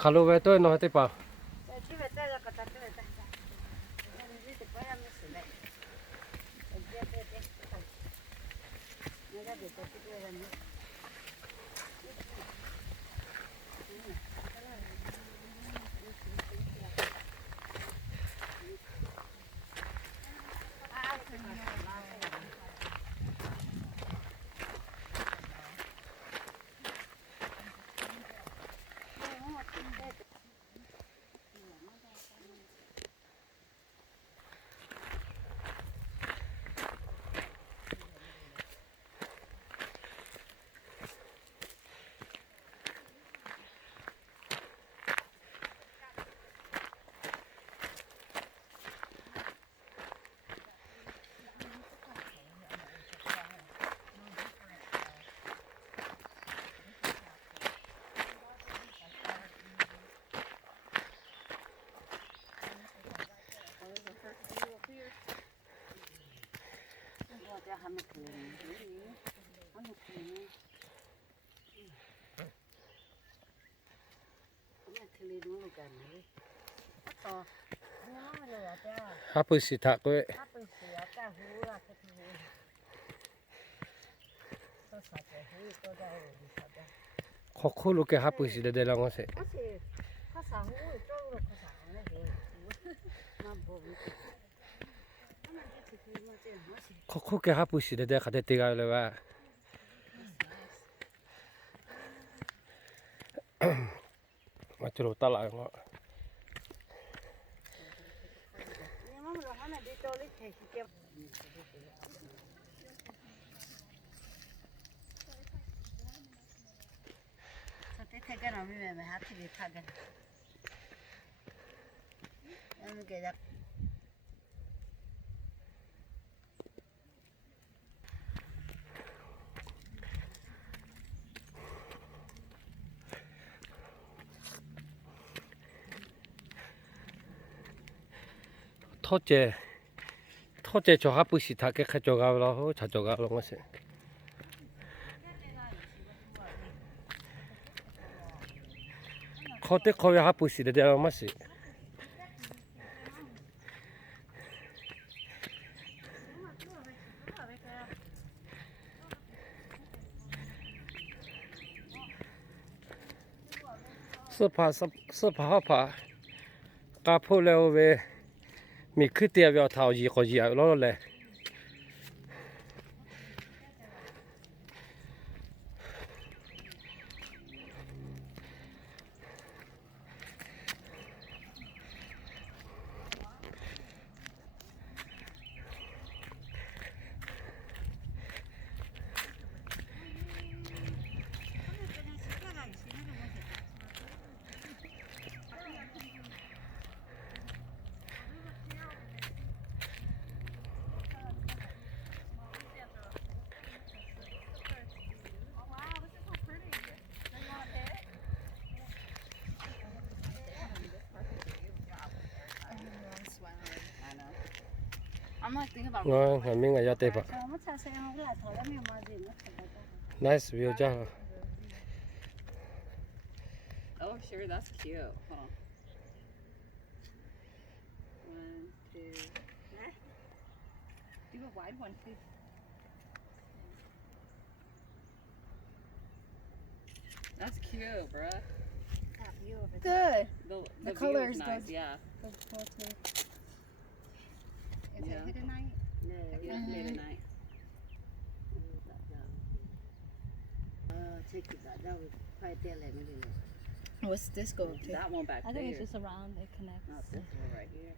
가로 왜 또 넣어 봐. 하프시 타고 코코로게 하프시 데랑 와세 코코게 하프시 데 가데 띠가려와 맞지로 따라요 거 토제 저 하프시 타게 가져가라고 자져가는 것이 거대 거의 하프시 데랑 맛이 스파 하파 까포레오 왜 미크티아비아 타오지 거지야 로로래 I'm like thinking about. 민가 야대 봐 나이스 뷰자 Oh, sure, that's cute. Hold on. 1, 2. Do a wide one, please. That's cute, bruh. Good. The color view is nice, good. yeah. Is Yeah. it hidden night? Yeah, late at night. What's this go to? That one back I there. think it's just around. It connects. Not this one right here.